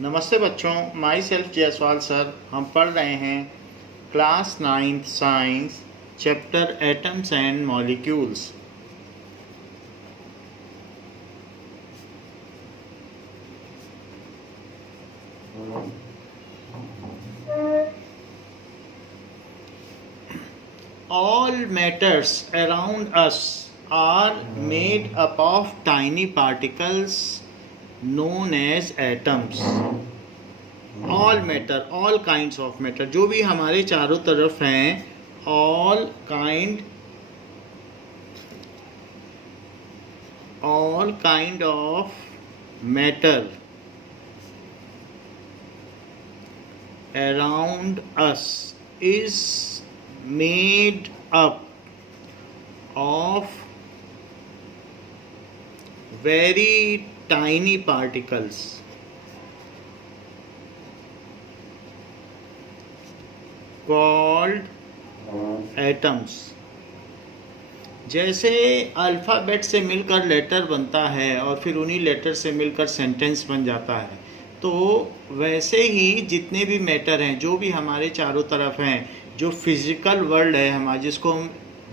नमस्ते बच्चों, my self Jaiswal sir. हम पढ़ रहे हैं class 9th science chapter atoms and molecules. All matters around us are made up of tiny particles known as atoms. All matter, all kinds of matter, जो भी हमारे चारों तरफ हैं, all kind of matter around us is made up of very tiny particles called atoms. जैसे alphabet से मिलकर letter बनता है और फिर उन्हीं लेटर से मिलकर सेंटेंस बन जाता है, तो वैसे ही जितने भी मैटर हैं, जो भी हमारे चारों तरफ हैं, जो फिजिकल वर्ल्ड है हमारा, जिसको हम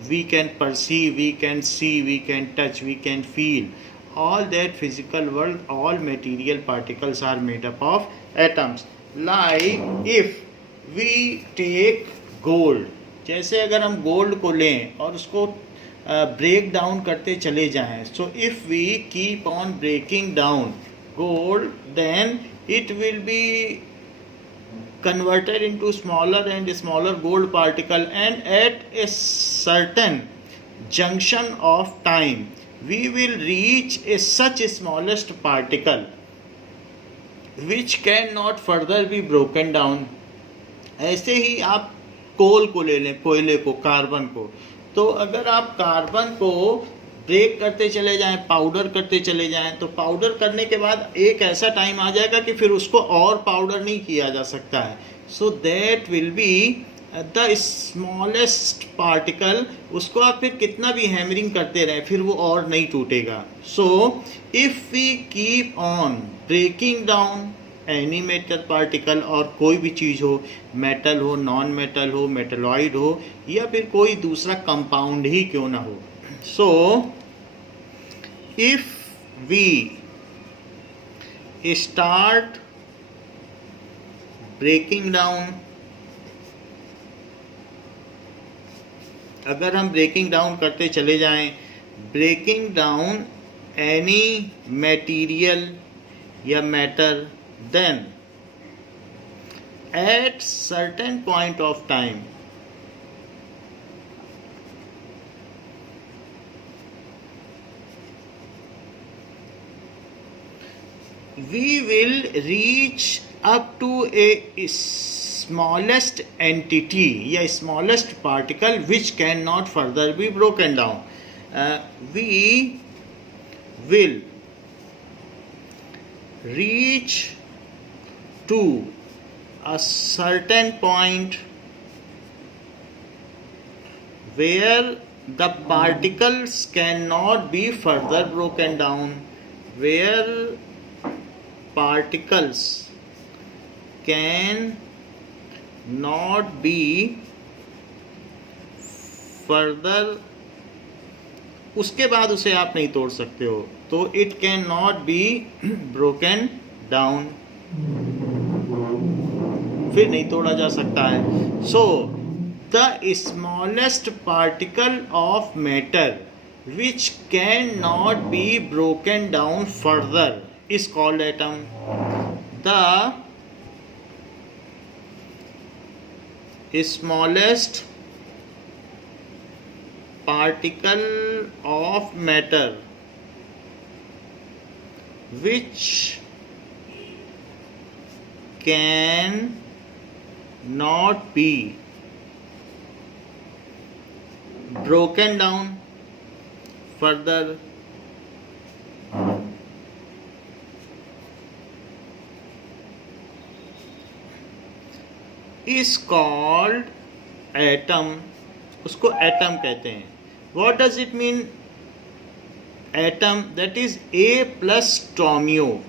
we can perceive, we can see, we can touch, we can feel, all that physical world, all material particles are made up of atoms. Like if we take gold, जैसे अगर हम gold को लें और उसको ब्रेक डाउन करते चले जाएं, so if we keep on breaking down gold, then it will be converted into smaller and smaller gold particle, and at a certain junction of time we will reach a such smallest particle which cannot further be broken down. ऐसे ही आप कोल को ले लें, कोयले को, carbon को, तो अगर आप कार्बन को ब्रेक करते चले जाएं, पाउडर करते चले जाएं, तो पाउडर करने के बाद एक ऐसा टाइम आ जाएगा कि फिर उसको और पाउडर नहीं किया जा सकता है. So that will be the smallest particle. उसको आप फिर कितना भी हैमरिंग करते रहें, फिर वो और नहीं टूटेगा. So if we keep on breaking down any metal particle, और कोई भी चीज़ हो, मेटल हो, नॉन मेटल हो, मेटलॉइड हो, या फिर कोई दूसरा कंपाउंड ही क्यों ना हो. So, if we start breaking down, अगर हम ब्रेकिंग डाउन करते चले जाएं, ब्रेकिंग डाउन एनी मटेरियल या matter, then at certain point of time we will reach up to a smallest entity या smallest particle which cannot further be broken down. We will reach to a certain point where the particles cannot be further broken down, where particles can not be further, उसके बाद उसे आप नहीं तोड़ सकते हो, तो it cannot be broken down, फिर नहीं तोड़ा जा सकता है. So the smallest particle of matter which cannot be broken down further is called atom. The smallest particle of matter which can not be broken down further is called atom. उसको atom कहते हैं. What does it mean? Atom, that is A plus Tomio.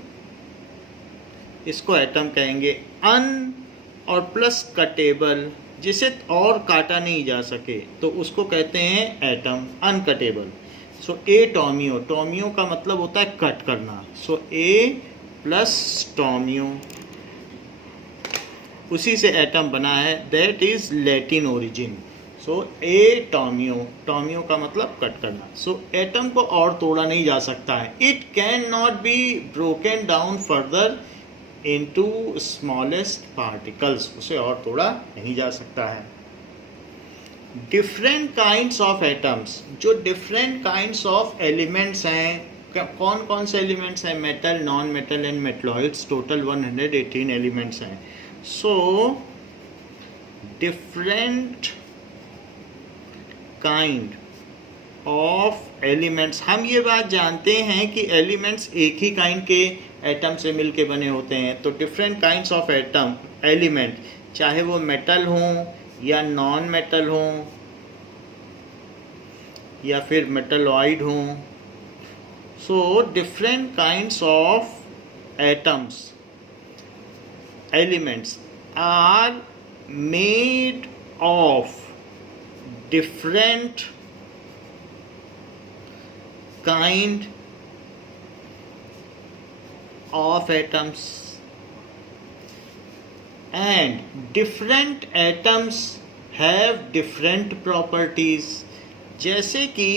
इसको atom कहेंगे। अन और plus cuttable, जिसे और काटा नहीं जा सके तो उसको कहते हैं एटम, अनकटेबल। सो ए टोमियो, टोमियो का मतलब होता है कट करना। सो ए प्लस टोमियो, उसी से एटम बना है, दैट इज लैटिन ओरिजिन। सो ए टोमियो, टोमियो का मतलब कट करना। सो एटम को और तोड़ा नहीं जा सकता है। It can not be broken down further into smallest particles, उसे और तोड़ा नहीं जा सकता है। डिफरेंट काइंड्स ऑफ एटम्स, जो डिफरेंट काइंड्स ऑफ एलिमेंट्स हैं, कौन कौन से एलिमेंट्स हैं? Metal, non metal and metalloids, total 118 elements हैं। So different kind of elements, हम ये बात जानते हैं कि एलिमेंट्स एक ही काइंड के एटम से मिलके बने होते हैं। तो different kinds of atom, element, चाहे वो मेटल हों या नॉन मेटल हों या फिर मेटलॉइड हों। So different kinds of atoms, elements are made of different kind of atoms, and different atoms have different properties। जैसे कि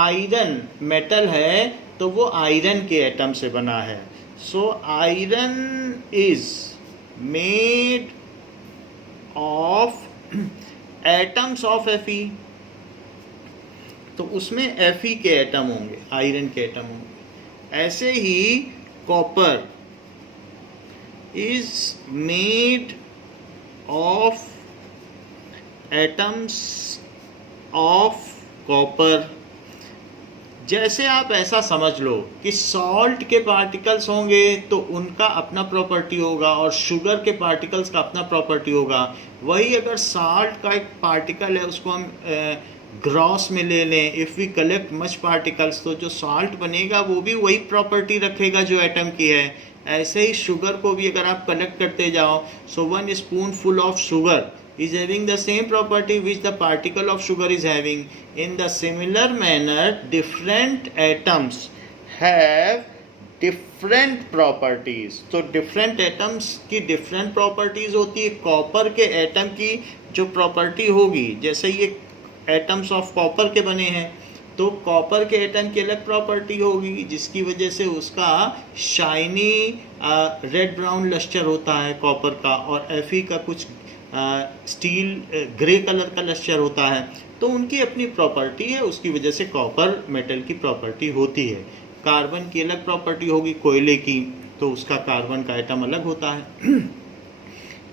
आयरन मेटल है तो वो आयरन के एटम से बना है। So iron is made of atoms of Fe, तो उसमें Fe के एटम होंगे, आयरन के एटम होंगे। ऐसे ही copper is made of atoms of copper. जैसे आप ऐसा समझ लो कि सॉल्ट के पार्टिकल्स होंगे तो उनका अपना प्रॉपर्टी होगा और शुगर के पार्टिकल्स का अपना प्रॉपर्टी होगा। वही अगर साल्ट का एक पार्टिकल है उसको हम ग्रॉस में ले लें, if we collect much particles, तो जो साल्ट बनेगा वो भी वही प्रॉपर्टी रखेगा जो एटम की है। ऐसे ही शुगर को भी अगर आप कलेक्ट करते जाओ, सो 1 spoon full of sugar is having the same property which the particle of sugar is having. In the similar manner, different atoms have different properties. तो different atoms की different properties होती है। कॉपर के atom की जो property होगी, जैसे ये एटम्स ऑफ कॉपर के बने हैं तो कॉपर के एटम की अलग प्रॉपर्टी होगी जिसकी वजह से उसका शाइनी रेड ब्राउन लस्टर होता है कॉपर का, और Fe का कुछ स्टील ग्रे कलर का लस्टर होता है। तो उनकी अपनी प्रॉपर्टी है, उसकी वजह से कॉपर मेटल की प्रॉपर्टी होती है। कार्बन की अलग प्रॉपर्टी होगी कोयले की, तो उसका कार्बन का एटम अलग होता है।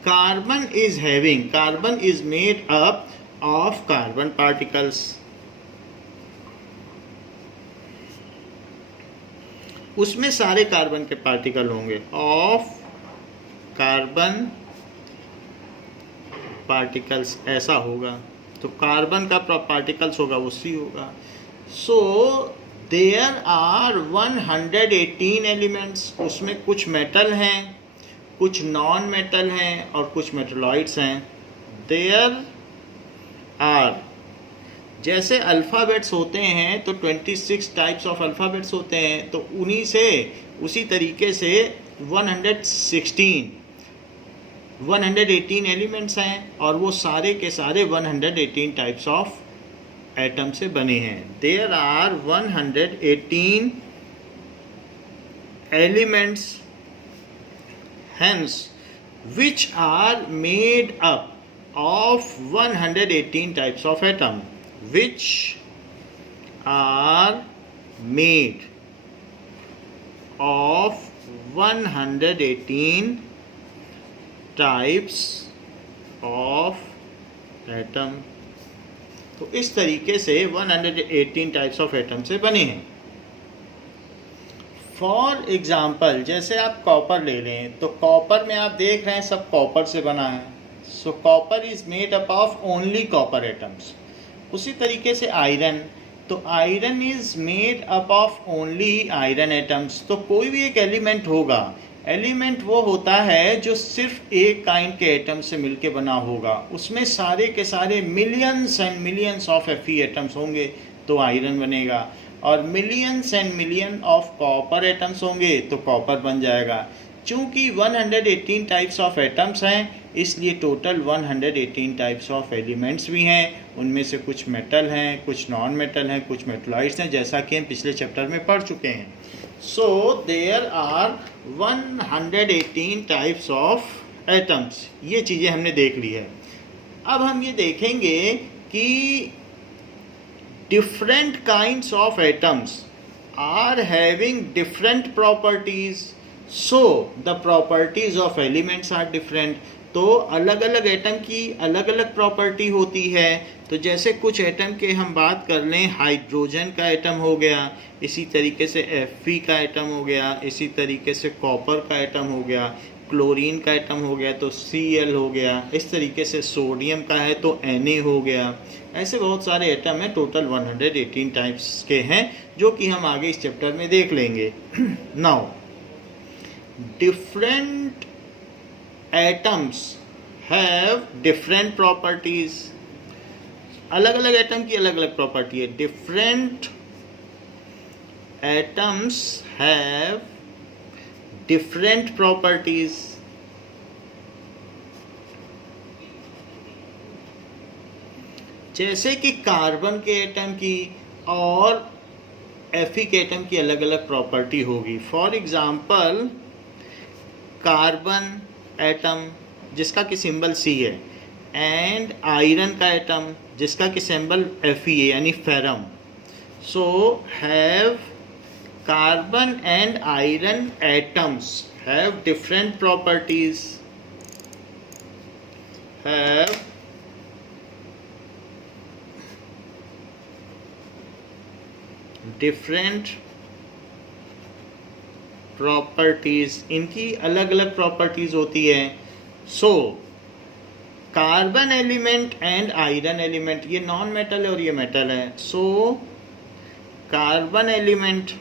Carbon is made up of carbon particles. उसमें सारे कार्बन के पार्टिकल होंगे, ऑफ कार्बन पार्टिकल्स, ऐसा होगा। तो कार्बन का पार्टिकल्स होगा वो C होगा। So there are 118 elements. उसमें कुछ मेटल हैं, कुछ नॉन मेटल हैं और कुछ मेटलॉइड्स हैं। देयर आर, जैसे अल्फ़ाबेट्स होते हैं तो 26 टाइप्स ऑफ अल्फ़ाबेट्स होते हैं, तो उसी तरीके से 118 एलिमेंट्स हैं और वो सारे के सारे 118 टाइप्स ऑफ एटम से बने हैं। There are 118 elements hence which are made up of 118 types of atom, which are made of 118 types of atom. तो इस तरीके से 118 टाइप्स ऑफ एटम से बने हैं। फॉर एग्जाम्पल, जैसे आप कॉपर ले लें तो कॉपर में आप देख रहे हैं सब कॉपर से बना है। सो copper is made up of only copper atoms. उसी तरीके से आयरन, तो iron is made up of only iron atoms. तो कोई भी एक एलिमेंट होगा एलिमेंट वो होता है जो सिर्फ एक काइंड के एटम से मिलके बना होगा, उसमें सारे के सारे millions and millions of Fe atoms होंगे तो आयरन बनेगा, और millions and million of copper atoms होंगे तो कॉपर बन जाएगा। चूंकि 118 टाइप्स ऑफ एटम्स हैं, इसलिए टोटल 118 टाइप्स ऑफ एलिमेंट्स भी हैं। उनमें से कुछ मेटल हैं, कुछ नॉन मेटल हैं, कुछ मेटलॉइड्स हैं, जैसा कि हम पिछले चैप्टर में पढ़ चुके हैं। So there are 118 types of atoms. ये चीज़ें हमने देख ली है। अब हम ये देखेंगे कि different kinds of atoms are having different properties, so the properties of elements are different। तो अलग अलग एटम की अलग अलग प्रॉपर्टी होती है। तो जैसे कुछ एटम के हम बात कर लें, हाइड्रोजन का एटम हो गया, इसी तरीके से Fe का एटम हो गया, इसी तरीके से कॉपर का एटम हो गया, क्लोरीन का एटम हो गया तो Cl हो गया, इस तरीके से सोडियम का है तो Na हो गया। ऐसे बहुत सारे एटम हैं, टोटल 118 टाइप्स के हैं, जो कि हम आगे इस चैप्टर में देख लेंगे। Now different atoms have different properties. अलग अलग एटम की अलग अलग प्रॉपर्टी है। Different atoms have different properties. जैसे कि कार्बन के एटम की और Fe के एटम की अलग अलग प्रॉपर्टी होगी। फॉर एग्जांपल कार्बन एटम जिसका कि सिंबल C है, एंड आयरन का एटम जिसका कि सिंबल Fe यानी ferrum. So have carbon and iron atoms have different properties, have different properties, इनकी अलग अलग प्रॉपर्टीज होती है। So carbon element and iron element, ये नॉन मेटल है और ये मेटल है। So carbon element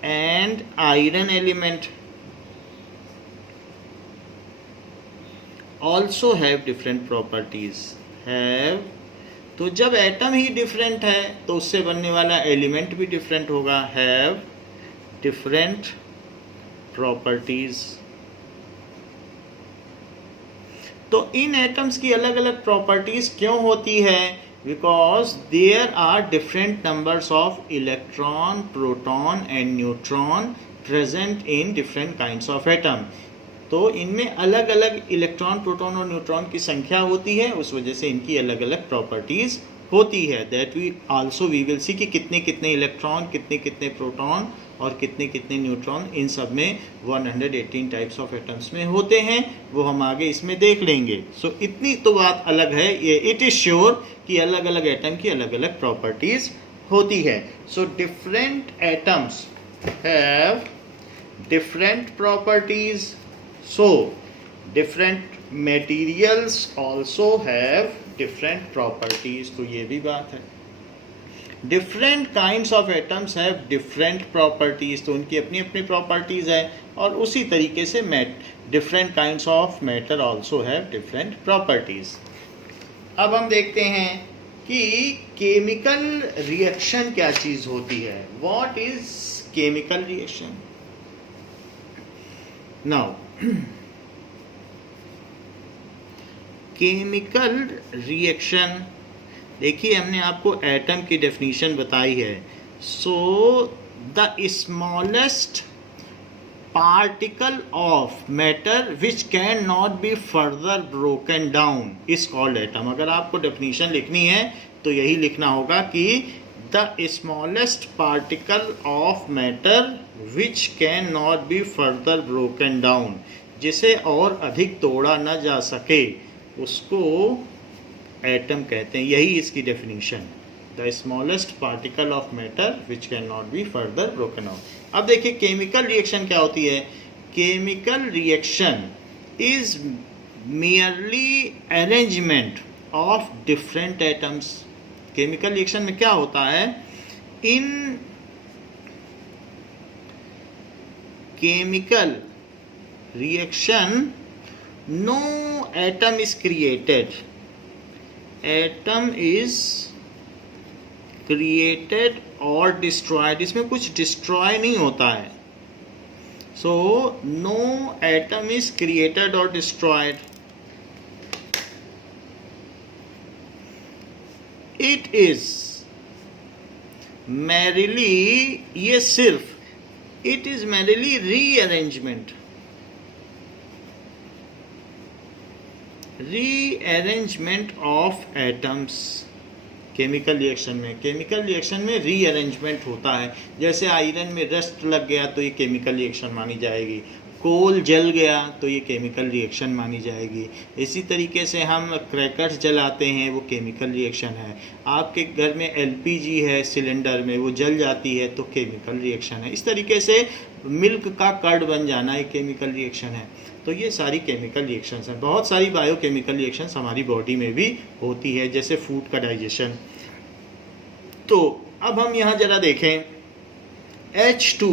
and iron element also have different properties, have। तो जब एटम ही डिफरेंट है तो उससे बनने वाला एलिमेंट भी डिफरेंट होगा। have different properties। तो इन एटम्स की अलग अलग प्रॉपर्टीज क्यों होती है? Because there are different numbers of electron, proton and neutron present in different kinds of atom। तो इनमें अलग अलग इलेक्ट्रॉन, प्रोटॉन और न्यूट्रॉन की संख्या होती है, उस वजह से इनकी अलग अलग प्रॉपर्टीज होती है। दैट वी विल सी कि कितने कितने इलेक्ट्रॉन, कितने कितने प्रोटॉन और कितने कितने न्यूट्रॉन इन सब में 118 टाइप्स ऑफ एटम्स में होते हैं, वो हम आगे इसमें देख लेंगे। सो इतनी तो बात अलग है, ये इट इज श्योर कि अलग अलग एटम की अलग अलग प्रॉपर्टीज होती है। So different atoms have different properties. So different materials also have different properties. तो ये भी बात है। Different kinds of atoms have different properties, तो उनकी अपनी अपनी प्रॉपर्टीज है। और उसी तरीके से different kinds of matter also have different properties. अब हम देखते हैं कि केमिकल रिएक्शन क्या चीज होती है। What is chemical reaction? Now chemical reaction, देखिए हमने आपको एटम की डेफिनेशन बताई है। So the smallest particle of matter which can not be further broken down is called atom. अगर आपको डेफिनेशन लिखनी है तो यही लिखना होगा कि the smallest particle of matter which can not be further broken down, जिसे और अधिक तोड़ा न जा सके, उसको एटम कहते हैं। यही इसकी definition, the smallest particle of matter which can not be further broken down. अब देखिए केमिकल रिएक्शन क्या होती है। Chemical reaction is merely arrangement of different atoms. Chemical reaction में क्या होता है, इन chemical reaction, no atom is created. Atom is created or destroyed. इसमें कुछ destroy नहीं होता है. So no atom is created or destroyed. It is merely, ये सिर्फ, it is merely rearrangement of atoms. Chemical reaction में रीअरेंजमेंट होता है. जैसे आयरन में रस्ट लग गया तो ये केमिकल रिएक्शन मानी जाएगी. कोल जल गया तो ये केमिकल रिएक्शन मानी जाएगी. इसी तरीके से हम क्रैकर्स जलाते हैं, वो केमिकल रिएक्शन है. आपके घर में एलपीजी है सिलेंडर में, वो जल जाती है तो केमिकल रिएक्शन है. इस तरीके से मिल्क का कर्ड बन जाना एक केमिकल रिएक्शन है. तो ये सारी केमिकल रिएक्शंस हैं. बहुत सारी बायोकेमिकल रिएक्शंस हमारी बॉडी में भी होती है, जैसे फूड का डाइजेशन. तो अब हम यहाँ ज़रा देखें, H2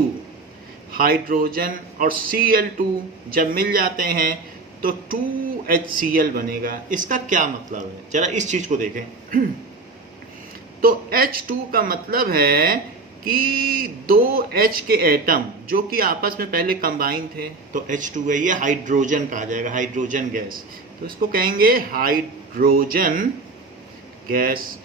हाइड्रोजन और Cl2 जब मिल जाते हैं तो 2HCl बनेगा. इसका क्या मतलब है, जरा इस चीज़ को देखें. तो H2 का मतलब है कि दो H के एटम जो कि आपस में पहले कंबाइन थे तो H2 है. ये हाइड्रोजन कहा जाएगा, हाइड्रोजन गैस. तो इसको कहेंगे हाइड्रोजन गैस.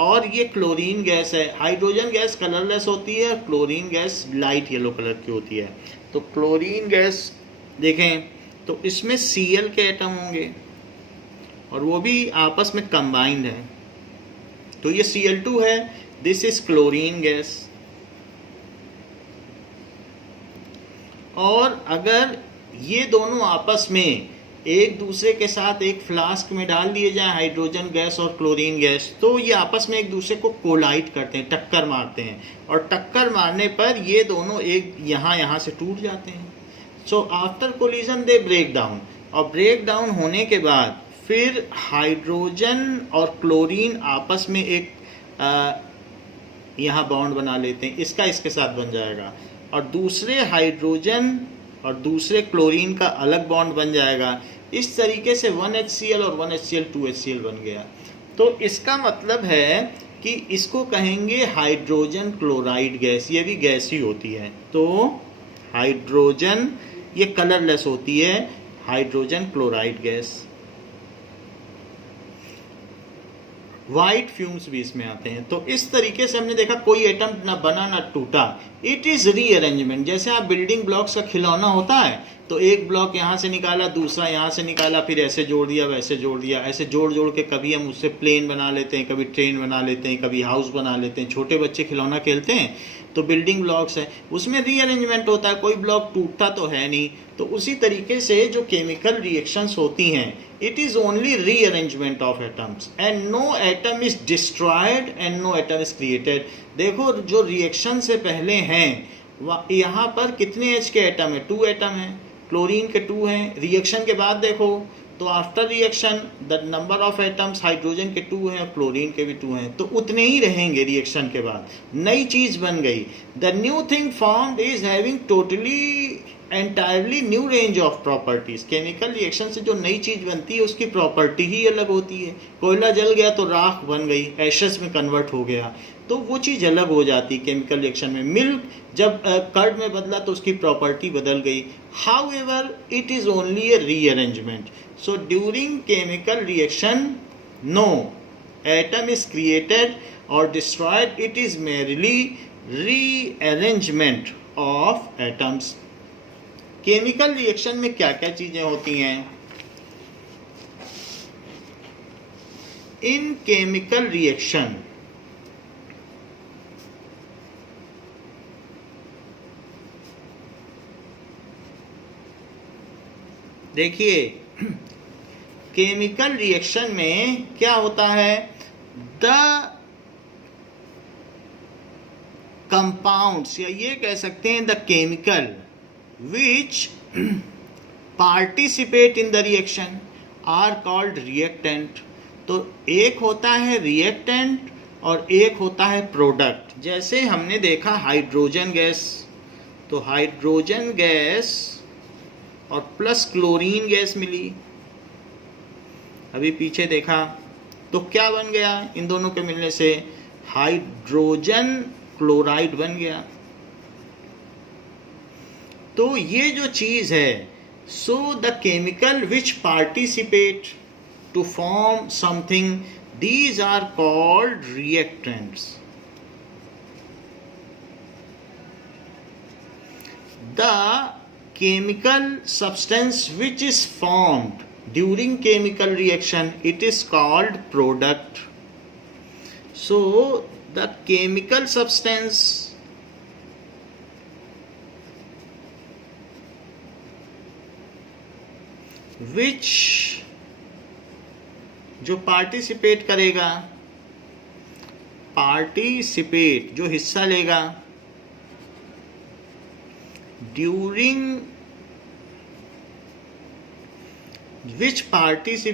और ये क्लोरीन गैस है. हाइड्रोजन गैस कलरलेस होती है, chlorine gas light yellow colour की होती है. तो क्लोरीन गैस देखें तो इसमें Cl के एटम होंगे और वो भी आपस में कंबाइंड है. तो ये Cl2 है, दिस इज क्लोरीन गैस. और अगर ये दोनों आपस में एक दूसरे के साथ एक फ्लास्क में डाल दिए जाए, हाइड्रोजन गैस और क्लोरीन गैस, तो ये आपस में एक दूसरे को कोलाइड करते हैं, टक्कर मारते हैं. और टक्कर मारने पर ये दोनों एक यहाँ से टूट जाते हैं. So after collision they break down. और ब्रेक डाउन होने के बाद फिर हाइड्रोजन और क्लोरीन आपस में एक यहाँ बॉन्ड बना लेते हैं. इसका इसके साथ बन जाएगा. और दूसरे हाइड्रोजन और दूसरे क्लोरीन का अलग बॉन्ड बन जाएगा. इस तरीके से 1HCl और 1HCl 2HCl बन गया. तो इसका मतलब है कि इसको कहेंगे हाइड्रोजन क्लोराइड गैस. ये भी गैस ही होती है. तो हाइड्रोजन, ये कलरलेस होती है, hydrogen chloride gas. White fumes भी इसमें आते हैं. तो इस तरीके से हमने देखा कोई एटम ना बना ना टूटा. It is rearrangement. जैसे आप बिल्डिंग ब्लॉक्स का खिलौना होता है तो एक ब्लॉक यहाँ से निकाला, दूसरा यहाँ से निकाला, फिर ऐसे जोड़ दिया, वैसे जोड़ दिया, ऐसे जोड़ जोड़ के कभी हम उससे प्लेन बना लेते हैं, कभी ट्रेन बना लेते हैं, कभी हाउस बना लेते हैं. छोटे बच्चे खिलौना खेलते हैं तो बिल्डिंग ब्लॉक्स है, उसमें रीअरेंजमेंट होता है, कोई ब्लॉक टूटता तो है नहीं. तो उसी तरीके से जो केमिकल रिएक्शंस होती हैं, it is only rearrangement of atoms and no atom is destroyed and no atom is created. देखो जो रिएक्शन से पहले हैं यहाँ पर कितने H के एटम है, 2 एटम हैं, क्लोरीन के 2 हैं. रिएक्शन के बाद देखो तो after reaction the number of atoms hydrogen के 2 हैं, क्लोरीन के भी 2 हैं. तो उतने ही रहेंगे रिएक्शन के बाद. नई चीज़ बन गई. The new thing formed is having totally entirely new range of properties. Chemical reaction से जो नई चीज़ बनती है उसकी प्रॉपर्टी ही अलग होती है. कोयला जल गया तो राख बन गई, एशेस में कन्वर्ट हो गया, तो वो चीज़ अलग हो जाती है केमिकल रिएक्शन में. मिल्क जब कर्ड में बदला तो उसकी प्रॉपर्टी बदल गई. However it is only a rearrangement. So during chemical reaction no atom is created और destroyed. It is merely rearrangement of atoms. Chemical reaction में क्या क्या चीजें होती हैं? इन केमिकल रिएक्शन देखिए, केमिकल रिएक्शन में क्या होता है, द कंपाउंड्स, या ये कह सकते हैं the chemical which participate in the reaction are called reactant. तो एक होता है रिएक्टेंट और एक होता है प्रोडक्ट. जैसे हमने देखा हाइड्रोजन गैस, तो हाइड्रोजन गैस और प्लस क्लोरीन गैस मिली, अभी पीछे देखा तो क्या बन गया इन दोनों के मिलने से, हाइड्रोजन क्लोराइड बन गया। तो ये जो चीज है, so the chemical which participate to form something, these are called reactants. The chemical substance which is formed during chemical reaction, it is called product. So the chemical substance which जो participate करेगा, participate जो हिस्सा लेगा during, which participate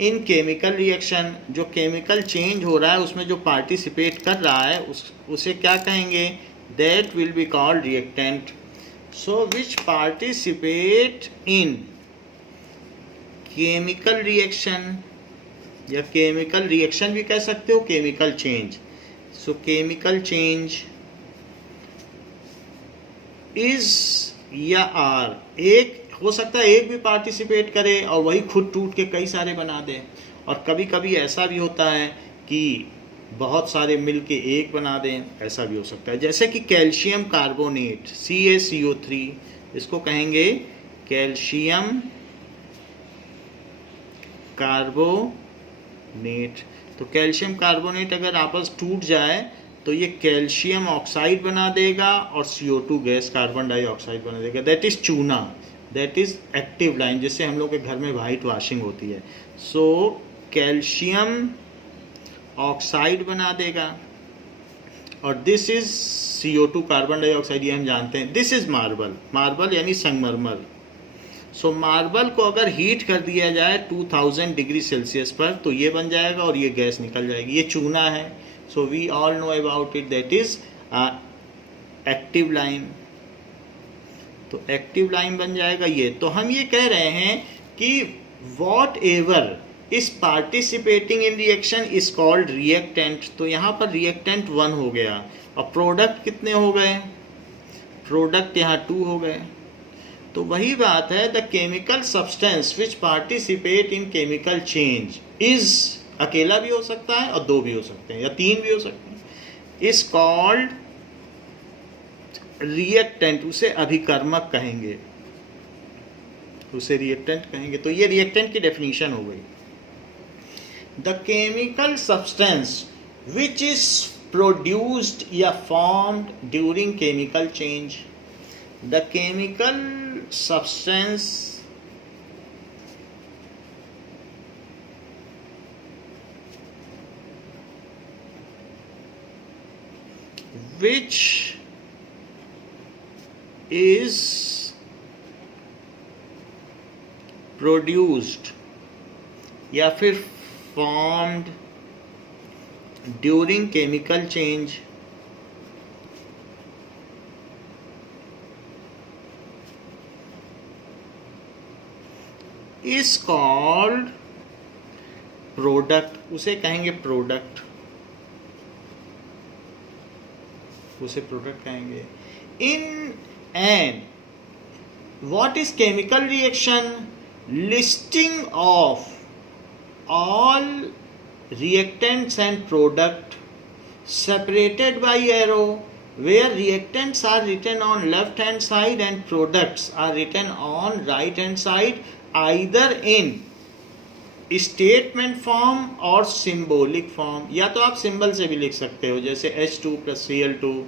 in chemical reaction, जो chemical change हो रहा है उसमें जो पार्टिसिपेट कर रहा है उसे क्या कहेंगे, that will be called reactant. So which participate in chemical reaction, या केमिकल रिएक्शन भी कह सकते हो, chemical change. So chemical change is या आर, एक हो सकता है एक भी पार्टिसिपेट करे और वही खुद टूट के कई सारे बना दे, और कभी कभी ऐसा भी होता है कि बहुत सारे मिल के एक बना दें, ऐसा भी हो सकता है। जैसे कि कैल्शियम कार्बोनेट CaCO3, इसको कहेंगे कैल्शियम कार्बोनेट। तो कैल्शियम कार्बोनेट अगर आपस टूट जाए तो ये कैल्शियम ऑक्साइड बना देगा और CO2 गैस, कार्बन डाइऑक्साइड बना देगा, दैट इज चूना, दैट इज एक्टिव लाइन, जिससे हम लोग के घर में वाइट वॉशिंग होती है। सो कैल्शियम ऑक्साइड बना देगा, और this is CO2 carbon dioxide, ये हम जानते हैं। दिस इज मार्बल, मार्बल यानी संगमरमर। सो मार्बल को अगर हीट कर दिया जाए 2000 डिग्री सेल्सियस पर तो ये बन जाएगा और ये गैस निकल जाएगी, ये चूना है। So we all know about it, that is active line. तो एक्टिव लाइन बन जाएगा ये। तो हम ये कह रहे हैं कि what ever is participating in reaction is called reactant. तो यहाँ पर रिएक्टेंट 1 हो गया, और प्रोडक्ट कितने हो गए, प्रोडक्ट यहाँ 2 हो गए। तो वही बात है, the chemical substance which participate in chemical change is, अकेला भी हो सकता है और 2 भी हो सकते हैं या 3 भी हो सकते हैं, इज कॉल्ड रिएक्टेंट। उसे अभिकर्मक कहेंगे, उसे रिएक्टेंट कहेंगे। तो ये रिएक्टेंट की डेफिनेशन हो गई। The chemical substance which is produced या formed during chemical change, the chemical substance which is produced या फिर formed during chemical change is called product. उसे कहेंगे प्रोडक्ट, उसे प्रोडक्ट कहेंगे। In and what is chemical reaction, listing of all reactants and product separated by arrow, where reactants are written on left hand side and products are written on right hand side, either in statement form और symbolic form। या तो आप symbol से भी लिख सकते हो, जैसे H2 + Cl2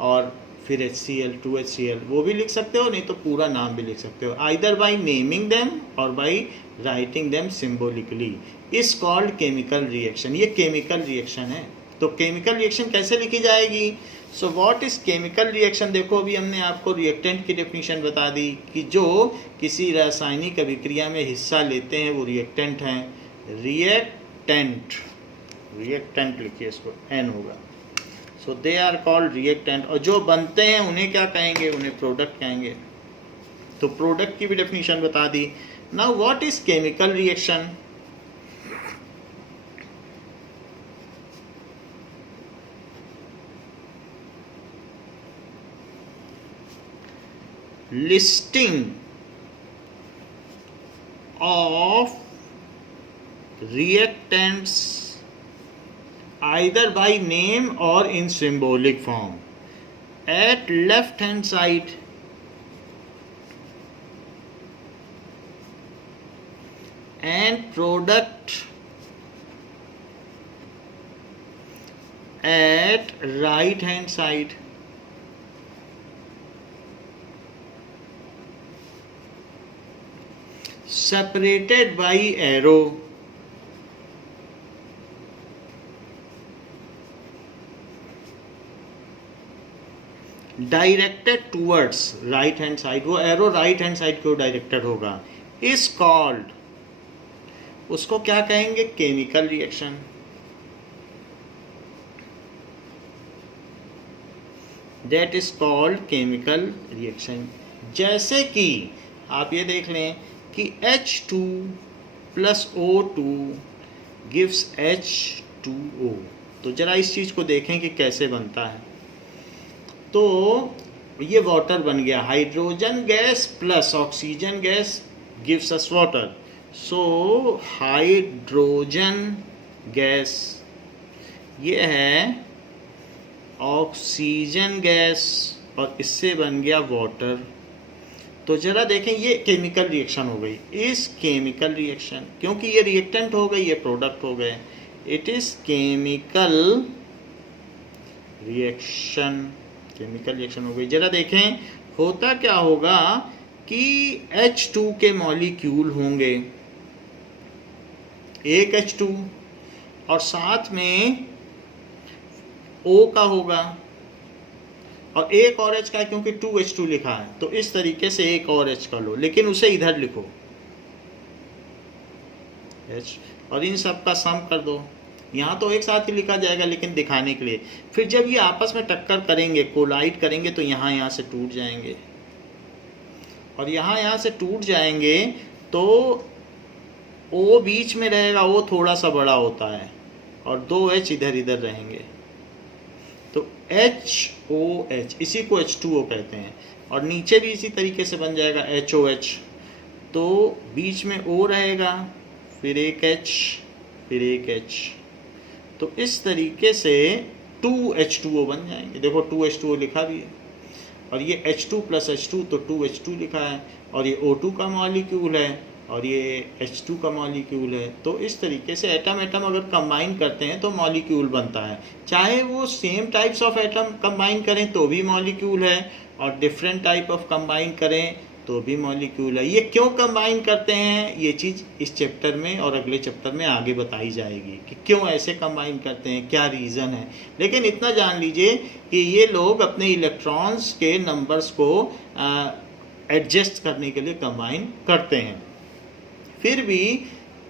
और फिर HCl 2HCl, वो भी लिख सकते हो, नहीं तो पूरा नाम भी लिख सकते हो, either by naming them और by writing them symbolically is called chemical reaction। ये केमिकल रिएक्शन है। तो केमिकल रिएक्शन कैसे लिखी जाएगी? So what is chemical reaction? देखो अभी हमने आपको रिएक्टेंट की डेफिनेशन बता दी कि जो किसी रासायनिक अभिक्रिया में हिस्सा लेते हैं वो रिएक्टेंट हैं। रिएक्टेंट, रिएक्टेंट लिखिए, इसको N होगा। सो दे आर कॉल्ड रिएक्टेंट। और जो बनते हैं उन्हें क्या कहेंगे? उन्हें प्रोडक्ट कहेंगे। तो प्रोडक्ट की भी डेफिनेशन बता दी। Now what is chemical reaction? Listing of reactants either by name or in symbolic form. At left hand side, and product at right hand side. Separated by arrow. Directed towards right hand side, वो arrow right hand side की ओर directed होगा, is called, उसको क्या कहेंगे? Chemical reaction. That is called chemical reaction. जैसे कि आप ये देख लें कि H2 plus O2 gives H2O। तो जरा इस चीज़ को देखें कि कैसे बनता है। तो ये वाटर बन गया, hydrogen gas plus oxygen gas gives us water. So hydrogen gas, ये है ऑक्सीजन गैस, और इससे बन गया वाटर। तो जरा देखें, ये केमिकल रिएक्शन हो गई। इस केमिकल रिएक्शन, क्योंकि ये रिएक्टेंट हो गई, ये प्रोडक्ट हो गए। It is chemical reaction, chemical reaction हो गई। जरा देखें होता क्या होगा कि H2 के मॉलिक्यूल होंगे, एक H2 और साथ में O का होगा, और एक और H का है क्योंकि 2H2 लिखा है। तो इस तरीके से एक और H का लो, लेकिन उसे इधर लिखो H, और इन सब का सम कर दो। यहाँ तो एक साथ ही लिखा जाएगा लेकिन दिखाने के लिए। फिर जब ये आपस में टक्कर करेंगे, कोलाइड करेंगे, तो यहाँ से टूट जाएंगे, और यहाँ से टूट जाएंगे तो O बीच में रहेगा, वो थोड़ा सा बड़ा होता है, और 2H इधर इधर रहेंगे। तो HOH, इसी को H2O कहते हैं। और नीचे भी इसी तरीके से बन जाएगा HOH। तो बीच में O रहेगा, फिर एक H, फिर एक H। तो इस तरीके से 2H2O बन जाएंगे। देखो 2H2O लिखा भी है, और ये H2 प्लस H2 तो 2H2 लिखा है, और ये O2 का मॉलिक्यूल है, और ये H2 का मॉलिक्यूल है। तो इस तरीके से एटम एटम अगर कंबाइन करते हैं तो मॉलिक्यूल बनता है। चाहे वो same types of atom combine करें तो भी मॉलिक्यूल है, और डिफरेंट टाइप ऑफ कंबाइन करें तो भी मॉलिक्यूल है। ये क्यों कंबाइन करते हैं, ये चीज़ इस चैप्टर में और अगले चैप्टर में आगे बताई जाएगी कि क्यों ऐसे कंबाइन करते हैं, क्या रीज़न है। लेकिन इतना जान लीजिए कि ये लोग अपने इलेक्ट्रॉन्स के नंबर्स को एडजस्ट करने के लिए कंबाइन करते हैं। फिर भी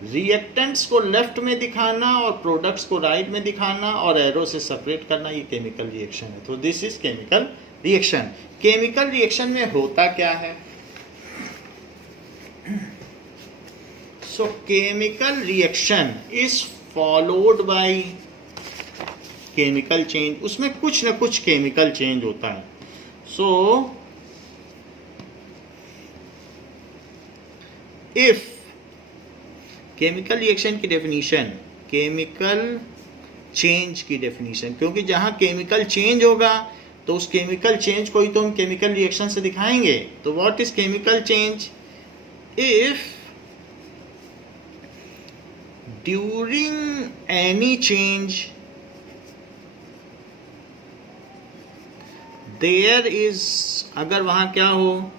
रिएक्टेंट्स को लेफ्ट में दिखाना और प्रोडक्ट्स को राइट में दिखाना और एरो से सेपरेट करना, ये केमिकल रिएक्शन है। तो this is chemical reaction. Chemical reaction में होता क्या है? सो chemical reaction is followed by chemical change. उसमें कुछ न कुछ केमिकल चेंज होता है। सो इफ केमिकल रिएक्शन की डेफिनीशन, केमिकल चेंज की डेफिनीशन, क्योंकि जहाँ केमिकल चेंज होगा तो उस केमिकल चेंज को ही तो हम केमिकल रिएक्शन से दिखाएंगे। तो what is chemical change? If during any change their is, अगर वहाँ क्या हो,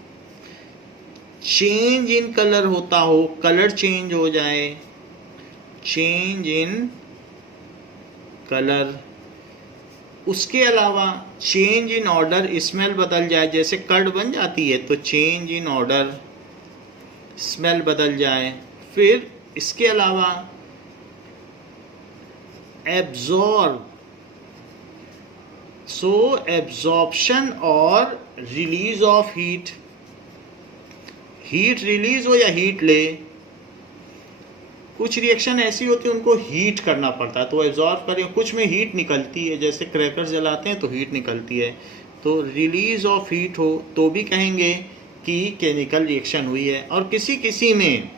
चेंज इन कलर होता हो, कलर चेंज हो जाए, चेंज इन कलर, उसके अलावा चेंज इन ऑर्डर, स्मेल बदल जाए, जैसे कर्ड बन जाती है तो चेंज इन ऑर्डर, स्मेल बदल जाए। फिर इसके अलावा एब्जॉर्ब सो एब्जॉर्प्शन और release of heat, heat release हो या हीट ले, कुछ रिएक्शन ऐसी होती है उनको हीट करना पड़ता है तो एब्जॉर्ब करें, कुछ में हीट निकलती है, जैसे क्रैकर जलाते हैं तो हीट निकलती है, तो रिलीज ऑफ हीट हो तो भी कहेंगे कि केमिकल रिएक्शन हुई है। और किसी किसी में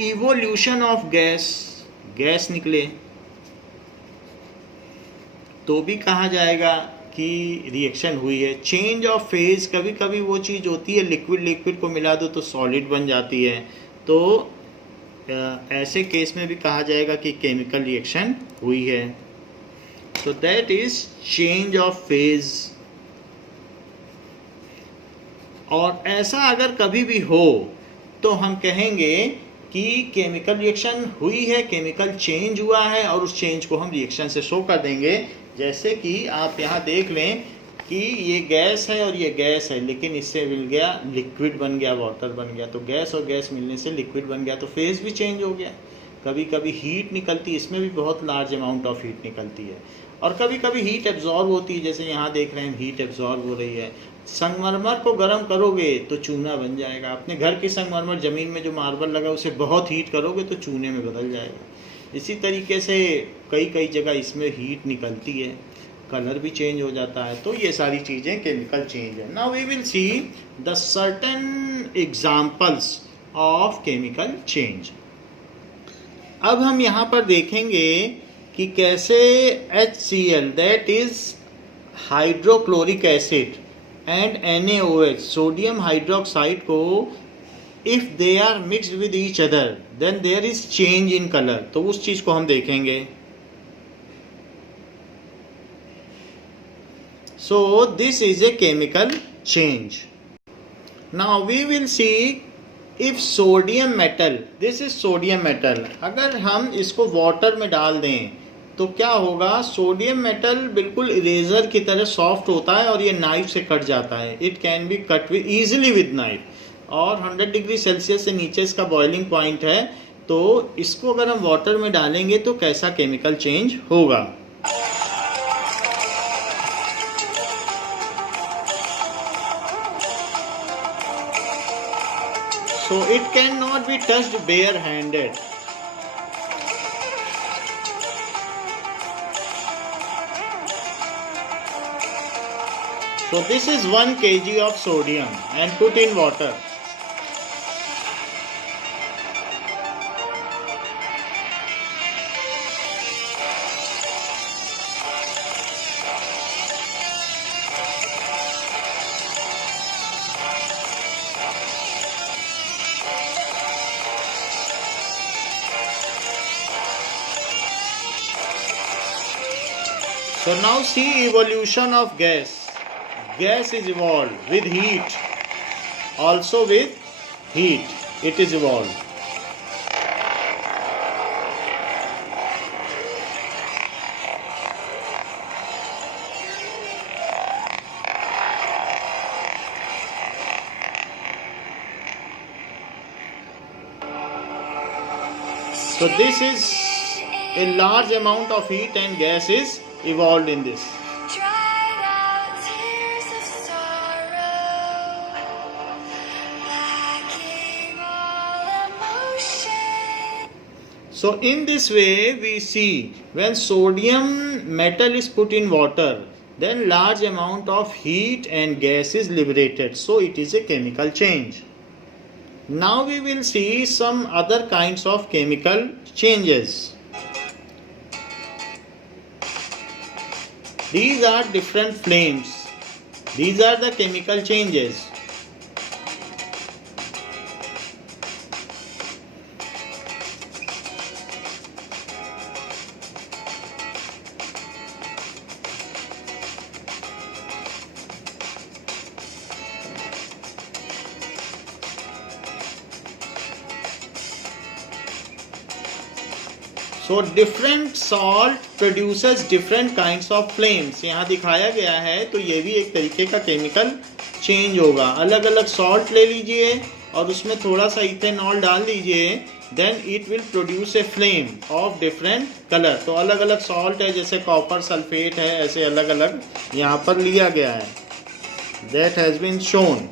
इवोल्यूशन ऑफ गैस, गैस निकले तो भी कहा जाएगा कि रिएक्शन हुई है। चेंज ऑफ फेज, कभी कभी वो चीज़ होती है लिक्विड लिक्विड को मिला दो तो सॉलिड बन जाती है, तो ऐसे केस में भी कहा जाएगा कि केमिकल रिएक्शन हुई है। तो that is change of phase. और ऐसा अगर कभी भी हो तो हम कहेंगे कि केमिकल रिएक्शन हुई है, केमिकल चेंज हुआ है, और उस चेंज को हम रिएक्शन से शो कर देंगे। जैसे कि आप यहाँ देख लें कि ये गैस है और ये गैस है, लेकिन इससे मिल गया लिक्विड बन गया, वाटर बन गया, तो गैस और गैस मिलने से लिक्विड बन गया, तो फेज भी चेंज हो गया। कभी कभी हीट निकलती, इसमें भी बहुत लार्ज अमाउंट ऑफ हीट निकलती है, और कभी कभी हीट एब्जॉर्ब होती है, जैसे यहाँ देख रहे हैं हीट एब्जॉर्ब हो रही है। संगमरमर को गर्म करोगे तो चूना बन जाएगा, अपने घर की संगमरमर ज़मीन में जो मार्बल लगा उसे बहुत हीट करोगे तो चूने में बदल जाएगा। इसी तरीके से कई कई जगह इसमें हीट निकलती है, कलर भी चेंज हो जाता है, तो ये सारी चीज़ें केमिकल चेंज है। Now we will see the certain examples of chemical change. अब हम यहाँ पर देखेंगे कि कैसे HCl, that is hydrochloric acid, and NaOH, sodium hydroxide को, if they are mixed with each other then there is change in colour, तो उस चीज को हम देखेंगे। So this is a chemical change. Now we will see if sodium metal, this is sodium metal, अगर हम इसको वाटर में डाल दें तो क्या होगा, सोडियम मेटल बिल्कुल इरेजर की तरह सॉफ्ट होता है और ये नाइफ से कट जाता है। It can be cut with easily with knife, और 100 डिग्री सेल्सियस से नीचे इसका बॉइलिंग पॉइंट है, तो इसको अगर हम वाटर में डालेंगे तो कैसा केमिकल चेंज होगा। So it cannot be touched bare-handed. So this is 1 kg of sodium and put in water. So now see evolution of gas. Gas is evolved with heat. Also with heat, it is evolved. So this is a large amount of heat and gas is evolved in this. So in this way we see when sodium metal is put in water, then large amount of heat and gas is liberated, so it is a chemical change. Now we will see some other kinds of chemical changes. These are different flames. These are the chemical changes. So different salt produces different kinds of flames. यहाँ दिखाया गया है, तो ये भी एक तरीके का केमिकल चेंज होगा। अलग अलग सॉल्ट ले लीजिए और उसमें थोड़ा सा इथेनॉल डाल दीजिए, then it will produce a flame of different color. तो अलग अलग सॉल्ट है, जैसे कॉपर सल्फेट है, ऐसे अलग अलग यहाँ पर लिया गया है. That has been shown.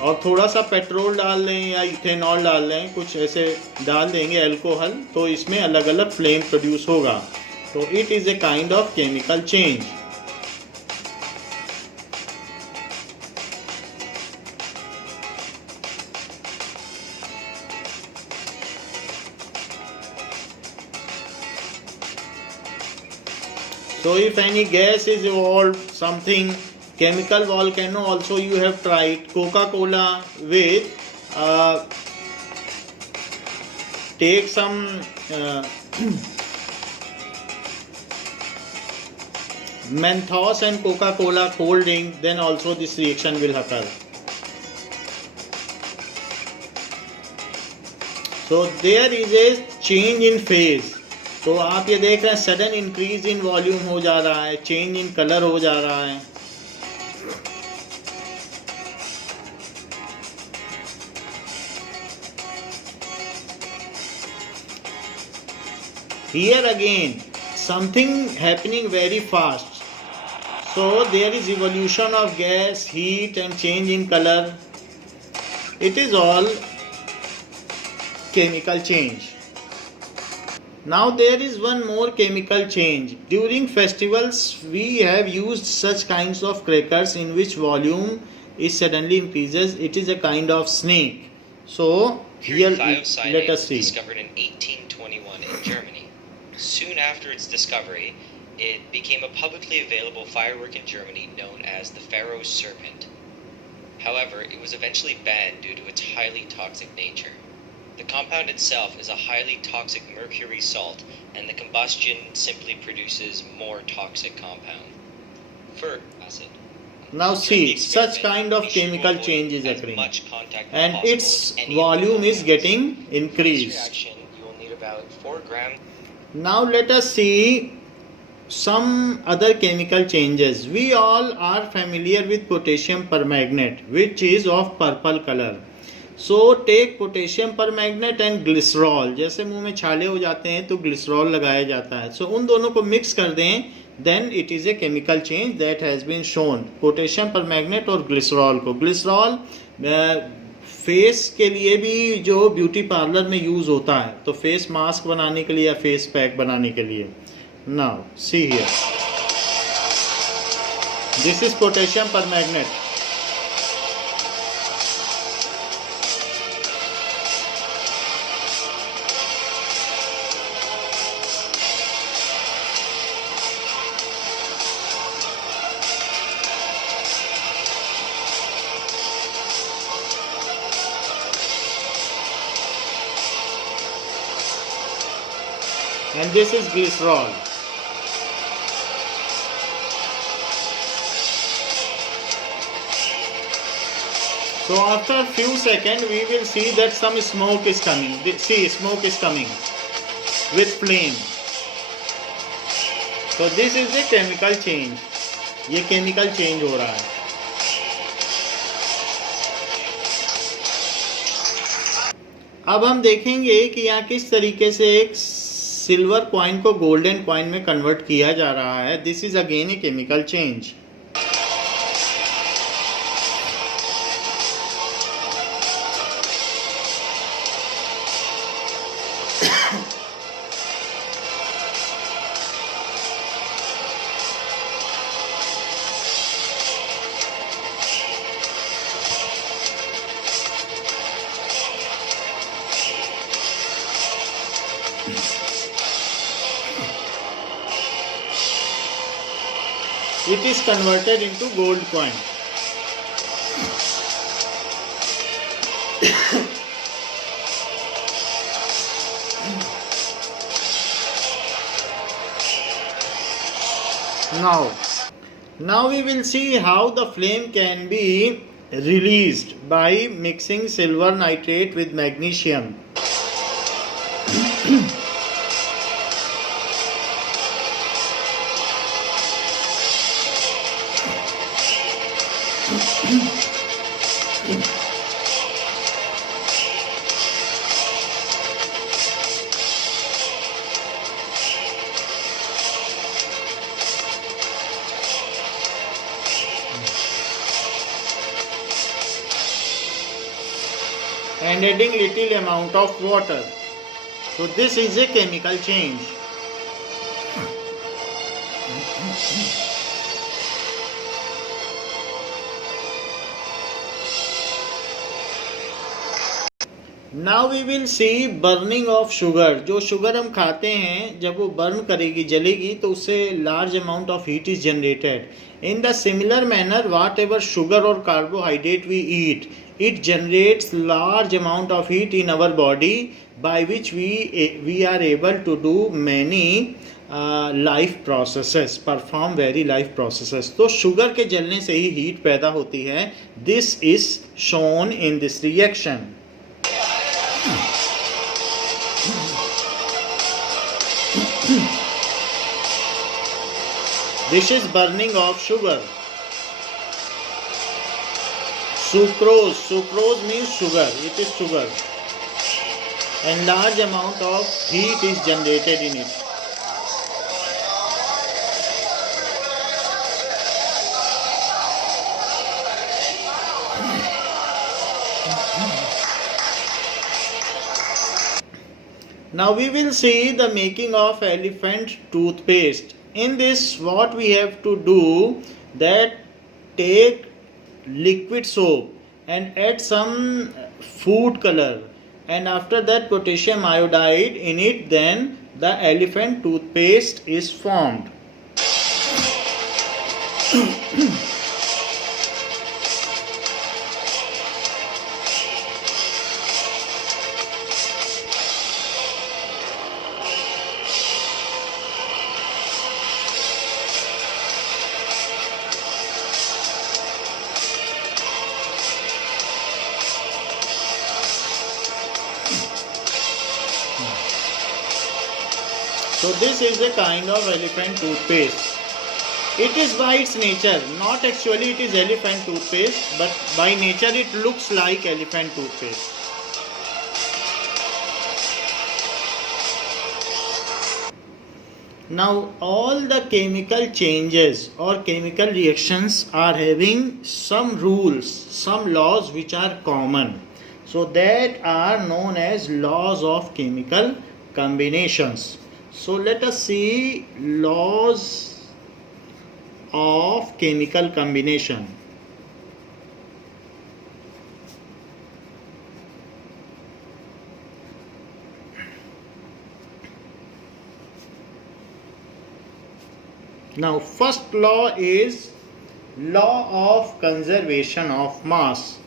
और थोड़ा सा पेट्रोल डाल लें या इथेनॉल डाल लें, कुछ ऐसे डाल देंगे अल्कोहल, तो इसमें अलग अलग फ्लेम प्रोड्यूस होगा. तो it is a kind of chemical change. So if any gas is evolved, something chemical volcano also you have tried. Coca-Cola with take some menthos and Coca-Cola cold drink, then also this reaction will occur. So there is a change in phase. तो आप ये देख रहे हैं sudden increase in volume हो जा रहा है, चेंज इन कलर हो जा रहा है. Here again something happening very fast. So there is evolution of gas, heat and change in color. It is all chemical change. Now there is one more chemical change. During festivals we have used such kinds of crackers in which volume is suddenly increases. It is a kind of snake. So here let us see. Discovered in 1821 in Germany. Soon after its discovery, it became a publicly available firework in Germany known as the Pharaoh's Serpent. However, it was eventually banned due to its highly toxic nature. The compound itself is a highly toxic mercury salt, and the combustion simply produces more toxic compound. Ferric acid. Now see, such kind of chemical change is occurring, and its volume is getting increased. You will need about 4 grams. Now let us see some other chemical changes. We all are familiar with potassium permanganate, which is of purple color. So take potassium permanganate and glycerol. जैसे मुंह में छाले हो जाते हैं तो glycerol लगाया जाता है. So उन दोनों को मिक्स कर दें, then it is a chemical change that has been shown. Potassium परमैग्नेट और ग्लिसरॉल को, ग्लिसरॉल फेस के लिए भी जो ब्यूटी पार्लर में यूज होता है, तो फेस मास्क बनाने के लिए या फेस पैक बनाने के लिए. Now see here, this is potassium परमैग्नेट. And this is glycerol. So after few seconds we will see that some smoke is coming. See, smoke is coming with flame. So this is a chemical change. ये chemical change हो रहा है. अब हम देखेंगे कि यहाँ किस तरीके से एक सिल्वर कॉइन को गोल्डन कॉइन में कन्वर्ट किया जा रहा है. This is again a chemical change. It is converted into gold coin. Now we will see how the flame can be released by mixing silver nitrate with magnesium. and adding little amount of water. So this is a chemical change. Now we will see burning of sugar. जो sugar हम खाते हैं जब वो burn करेगी, जलेगी, तो उससे large amount of heat is generated. In the similar manner, whatever sugar or carbohydrate we eat, it generates large amount of heat in our body, by which we are able to do many life processes, perform very life processes. तो sugar के जलने से ही heat पैदा होती है. This is shown in this reaction. This is burning of sugar. Sucrose. Sucrose means sugar. It is sugar. And large amount of heat is generated in it. Now we will see the making of elephant toothpaste. In this, what we have to do, that take liquid soap and add some food color, and after that potassium iodide in it, then the elephant toothpaste is formed. So this is a kind of elephant toothpaste. It is by its nature, not actually it is elephant toothpaste, but by nature it looks like elephant toothpaste. Now all the chemical changes or chemical reactions are having some rules, some laws which are common. So that are known as laws of chemical combinations. So let us see laws of chemical combination. Now first law is law of conservation of mass.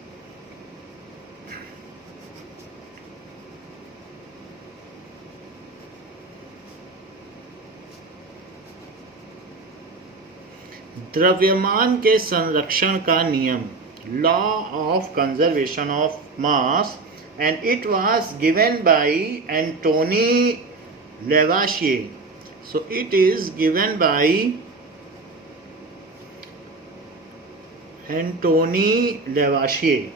द्रव्यमान के संरक्षण का नियम, law of conservation of mass, and it was given by Antony Lavoisier. So it is given by Antony Lavoisier.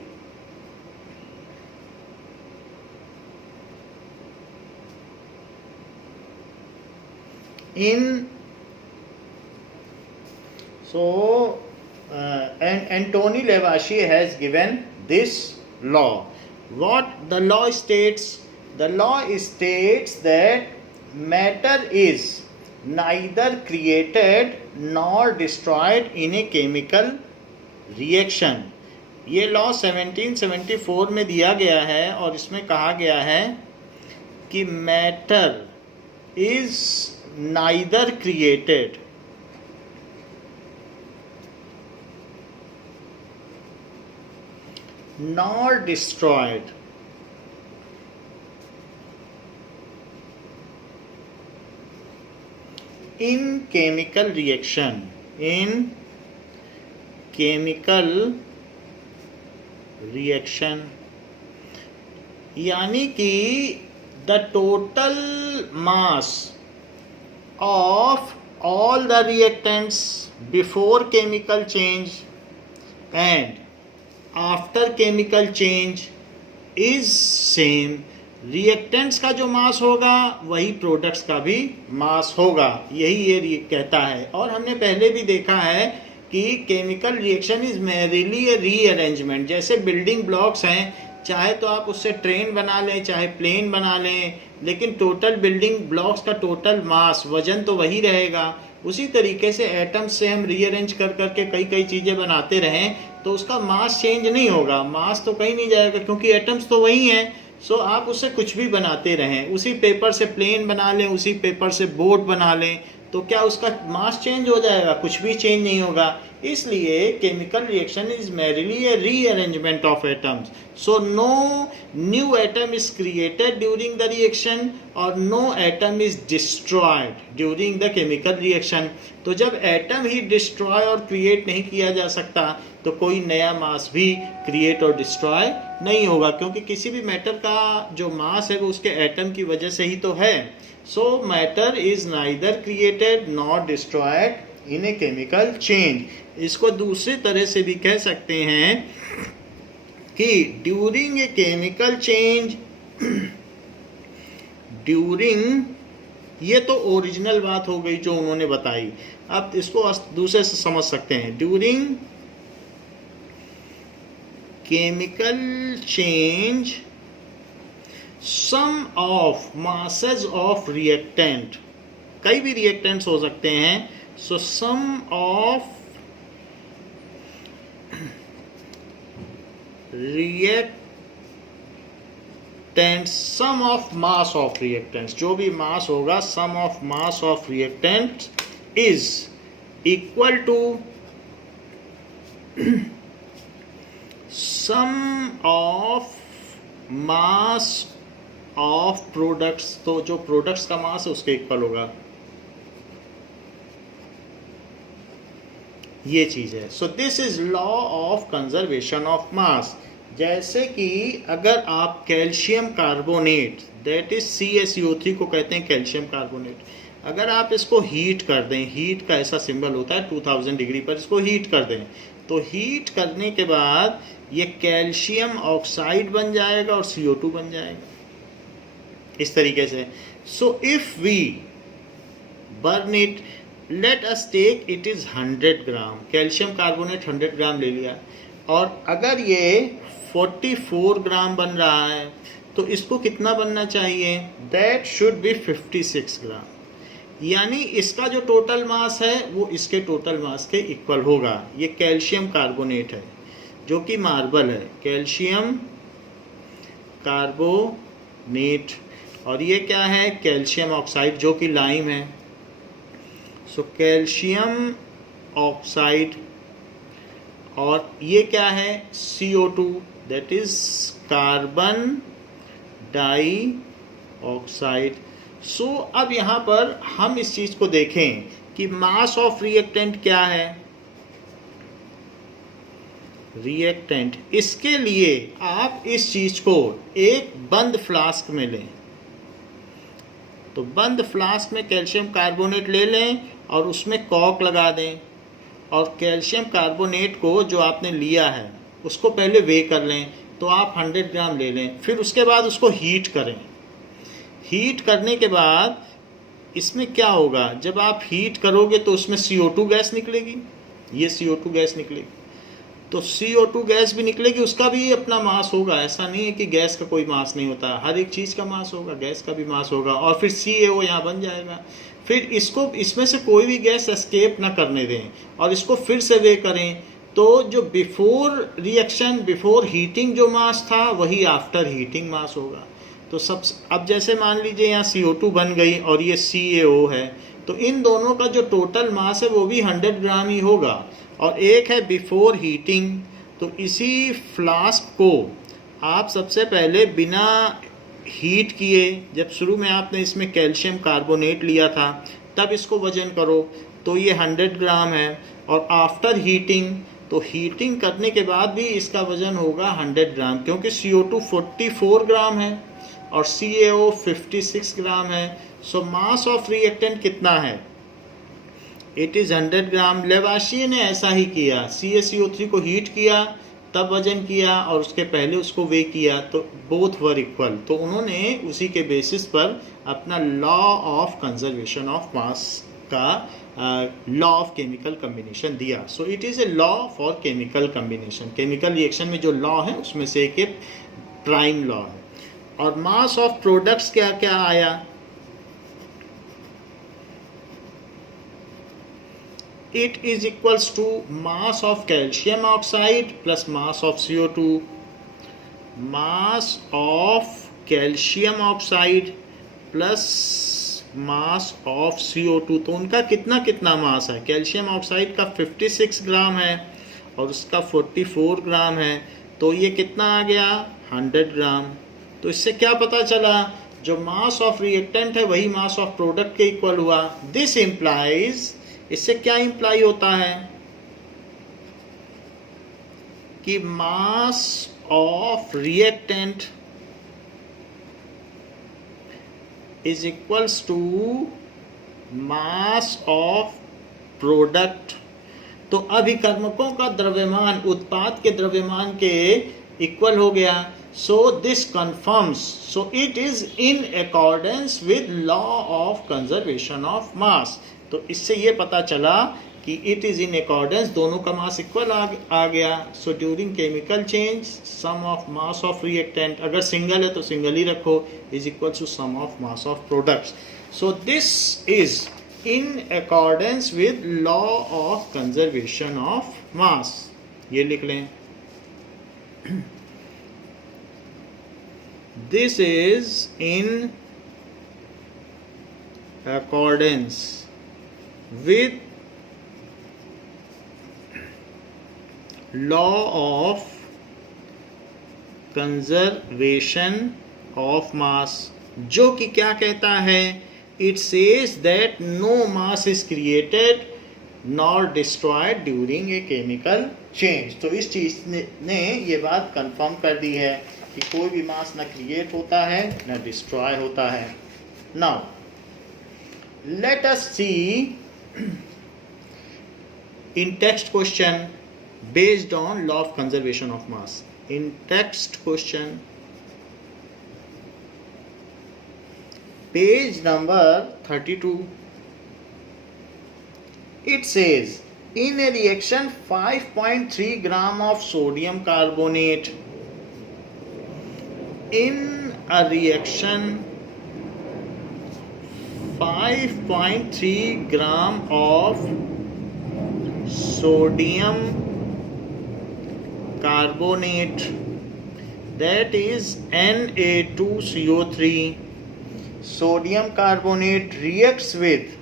And Antony Lavoisier has given this law. What the law states? The law states that matter is neither created nor destroyed in a chemical reaction. ये law 1774 में दिया गया है और इसमें कहा गया है कि matter is neither created nor destroyed in chemical reaction. In chemical reaction यानी कि the total mass of all the reactants before chemical change and after chemical change is same. Reactants का जो मास होगा वही प्रोडक्ट्स का भी मास होगा, यही ये कहता है. और हमने पहले भी देखा है कि chemical reaction is merely a rearrangement. जैसे बिल्डिंग ब्लॉक्स हैं, चाहे तो आप उससे ट्रेन बना लें, चाहे प्लेन बना लें, लेकिन टोटल बिल्डिंग ब्लॉक्स का टोटल मास, वजन तो वही रहेगा। उसी तरीके से एटम्स से हम रीअरेंज कर करके कई कई चीज़ें बनाते रहें तो उसका मास चेंज नहीं होगा, मास तो कहीं नहीं जाएगा क्योंकि एटम्स तो वही हैं। सो आप उससे कुछ भी बनाते रहें, उसी पेपर से प्लेन बना लें, उसी पेपर से बोर्ड बना लें, तो क्या उसका मास चेंज हो जाएगा? कुछ भी चेंज नहीं होगा। इसलिए chemical reaction is merely a rearrangement of atoms. So no new atom is created during the reaction और no atom is destroyed during the chemical reaction. तो जब एटम ही डिस्ट्रॉय और क्रिएट नहीं किया जा सकता तो कोई नया मास भी क्रिएट और डिस्ट्रॉय नहीं होगा, क्योंकि किसी भी मैटर का जो मास है वो उसके एटम की वजह से ही तो है। सो matter is neither created nor destroyed in a chemical change. इसको दूसरी तरह से भी कह सकते हैं कि during a chemical change, during, ये तो ओरिजिनल बात हो गई जो उन्होंने बताई। अब इसको दूसरे से समझ सकते हैं। During chemical change sum of masses of reactant, कई भी रिएक्टेंट्स हो सकते हैं। So sum of reactants, sum of mass of reactants, जो भी मास होगा, sum of mass of reactants is equal to sum of mass of products. तो जो प्रोडक्ट्स का मास है उसके इक्वल होगा, ये चीज़ है। सो this is law of conservation of मास। जैसे कि अगर आप calcium carbonate, that is CaCO3 को कहते हैं कैल्शियम कार्बोनेट, अगर आप इसको हीट कर दें, हीट का ऐसा सिंबल होता है 2000 डिग्री पर, इसको हीट कर दें, तो हीट करने के बाद ये कैल्शियम ऑक्साइड बन जाएगा और CO2 बन जाएगा, इस तरीके से। So if we burn it, let us take it is 100 gram, calcium carbonate 100 gram ले लिया, और अगर ये 44 ग्राम बन रहा है तो इसको कितना बनना चाहिए? दैट शुड बी 56 ग्राम। यानी इसका जो टोटल मास है वो इसके टोटल मास के इक्वल होगा। ये कैल्शियम कार्बोनेट है जो कि मार्बल है, कैल्शियम कार्बोनेट, और ये क्या है? कैल्शियम ऑक्साइड जो कि लाइम है। सो कैल्शियम ऑक्साइड, और ये क्या है? CO2, that is carbon dioxide. So अब यहाँ पर हम इस चीज़ को देखें कि मास ऑफ रिएक्टेंट क्या है। रिएक्टेंट, इसके लिए आप इस चीज़ को एक बंद फ्लास्क में लें, तो बंद फ्लास्क में कैल्शियम कार्बोनेट ले लें और उसमें कॉक लगा दें, और कैल्शियम कार्बोनेट को जो आपने लिया है उसको पहले वे कर लें, तो आप 100 ग्राम ले लें। फिर उसके बाद उसको हीट करें। हीट करने के बाद इसमें क्या होगा? जब आप हीट करोगे तो उसमें CO2 गैस निकलेगी, ये CO2 गैस निकलेगी, तो CO2 गैस भी निकलेगी, उसका भी अपना मास होगा। ऐसा नहीं है कि गैस का कोई मास नहीं होता, हर एक चीज़ का मास होगा, गैस का भी मास होगा, और फिर CaO यहाँ बन जाएगा। फिर इसको, इसमें से कोई भी गैस एस्केप ना करने दें और इसको फिर से वे करें, तो जो बिफोर रिएक्शन, बिफोर हीटिंग जो मास था वही आफ्टर हीटिंग मास होगा। तो सब, अब जैसे मान लीजिए यहाँ CO2 बन गई और ये CaO है, तो इन दोनों का जो टोटल मास है वो भी 100 ग्राम ही होगा, और एक है बिफोर हीटिंग। तो इसी फ्लास्क को आप सबसे पहले बिना हीट किए, जब शुरू में आपने इसमें कैल्शियम कार्बोनेट लिया था तब इसको वजन करो, तो ये 100 ग्राम है, और आफ्टर हीटिंग, तो हीटिंग करने के बाद भी इसका वजन होगा 100 ग्राम, क्योंकि CO2 44 ग्राम है और CaO 56 ग्राम है। सो मास ऑफ रिएक्टेंट कितना है? इट इज़ 100 ग्राम। लेवाशिये ने ऐसा ही किया, CaCO3 को हीट किया, तब वजन किया, और उसके पहले उसको वे किया, तो बोथ वर इक्वल। तो उन्होंने उसी के बेसिस पर अपना लॉ ऑफ कंजर्वेशन ऑफ मास का लॉ ऑफ केमिकल कम्बिनेशन दिया। So it is a law for chemical combination. Chemical reaction में जो लॉ है उसमें से एक प्राइम लॉ है। और मास ऑफ प्रोडक्ट्स क्या क्या आया, it is equals to mass of calcium oxide plus mass of CO2, mass of calcium oxide plus mass of CO2। तो उनका कितना कितना मास है, कैल्शियम ऑक्साइड का 56 ग्राम है और उसका 44 ग्राम है, तो ये कितना आ गया 100 ग्राम। तो इससे क्या पता चला, जो मास ऑफ रिएक्टेंट है वही मास ऑफ प्रोडक्ट के इक्वल हुआ। दिस इम्प्लाइज, इससे क्या इम्प्लाई होता है कि mass of reactant is equals to mass of product. तो अभिकर्मकों का द्रव्यमान उत्पाद के द्रव्यमान के इक्वल हो गया। So this confirms, so it is in accordance with law of conservation of mass. तो इससे ये पता चला कि इट इज इन अकॉर्डेंस, दोनों का मास इक्वल आ गया। So during chemical change sum of mass of reactant, अगर सिंगल है तो सिंगल ही रखो, is equal to sum of mass of products. So this is in accordance with law of conservation of mass. ये लिख लें, this is in accordance with law of conservation of mass, जो कि क्या कहता है, it says that no mass is created nor destroyed during a chemical change। तो इस चीज ने ये बात कंफर्म कर दी है कि कोई भी मास ना क्रिएट होता है ना डिस्ट्रॉय होता है। Now let us see in text question based on law of conservation of mass। in text question page number 32, it says in a reaction 5.3 gram of sodium carbonate, in a reaction 5.3 gram of sodium carbonate, that is Na2CO3, sodium carbonate reacts with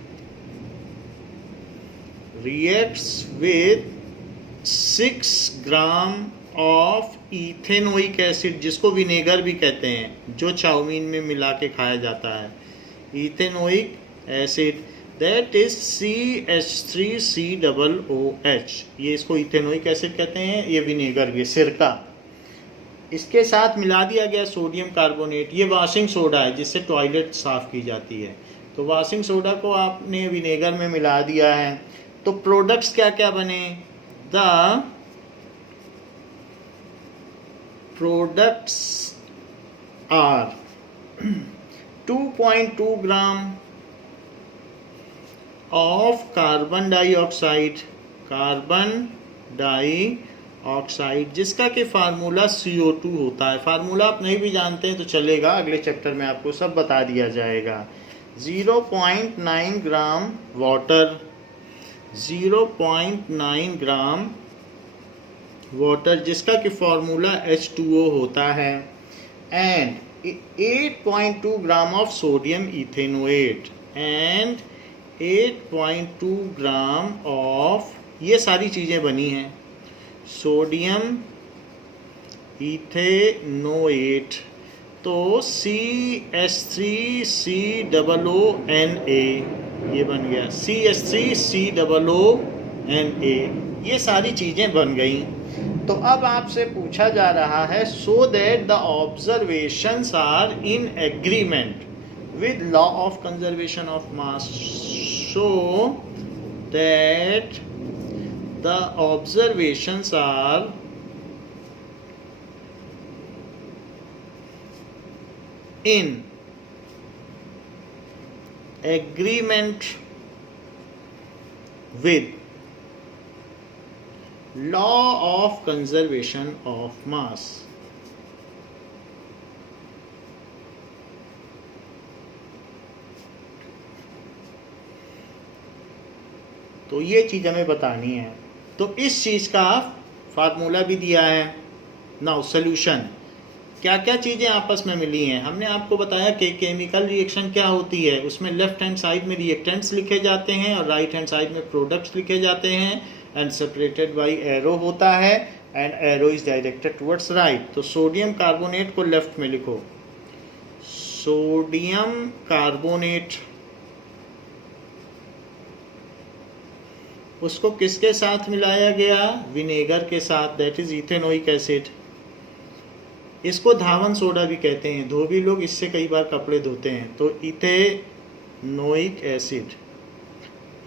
6 gram of ethanoic acid, जिसको vinegar भी कहते हैं, जो chowmein में मिला के खाया जाता है, ethanoic acid, that is CH3COOH। ये इसको इथेनोइक एसिड कहते हैं, ये विनेगर, ये सिरका। इसके साथ मिला दिया गया सोडियम कार्बोनेट। ये वॉशिंग सोडा है जिससे टॉयलेट साफ की जाती है। तो वॉशिंग सोडा को आपने विनेगर में मिला दिया है, तो प्रोडक्ट्स क्या क्या बने, the products are 2.2 gram of carbon dioxide, जिसका कि फार्मूला CO2 होता है। फार्मूला आप नहीं भी जानते हैं तो चलेगा, अगले चैप्टर में आपको सब बता दिया जाएगा। 0.9 ग्राम वाटर, 0.9 ग्राम वाटर जिसका कि फार्मूला H2O होता है, and 8.2 gram of sodium ethanoate and 8.2 gram of, ये सारी चीज़ें बनी हैं, सोडियम इथेनोएट। तो CH3COONA ये बन गया, CH3COONA, ये सारी चीज़ें बन गई। तो अब आपसे पूछा जा रहा है, so that the observations are in agreement with law of conservation of mass, so that the observations are in agreement with law of conservation of mass। तो ये चीज़ हमें बतानी है। तो इस चीज़ का फार्मूला भी दिया है। नाउ सोल्यूशन, क्या क्या चीज़ें आपस में मिली हैं। हमने आपको बताया कि केमिकल रिएक्शन क्या होती है, उसमें लेफ्ट हैंड साइड में रिएक्टेंट्स लिखे जाते हैं और राइट हैंड साइड में प्रोडक्ट्स लिखे जाते हैं, एंड सेपरेटेड बाय एरो होता है, and arrow is directed towards right. तो सोडियम कार्बोनेट को लेफ्ट में लिखो, सोडियम कार्बोनेट, उसको किसके साथ मिलाया गया, विनेगर के साथ, दैट इज इथेनोइक एसिड। इसको धावन सोडा भी कहते हैं, धोबी लोग इससे कई बार कपड़े धोते हैं। तो इथेनोइक एसिड,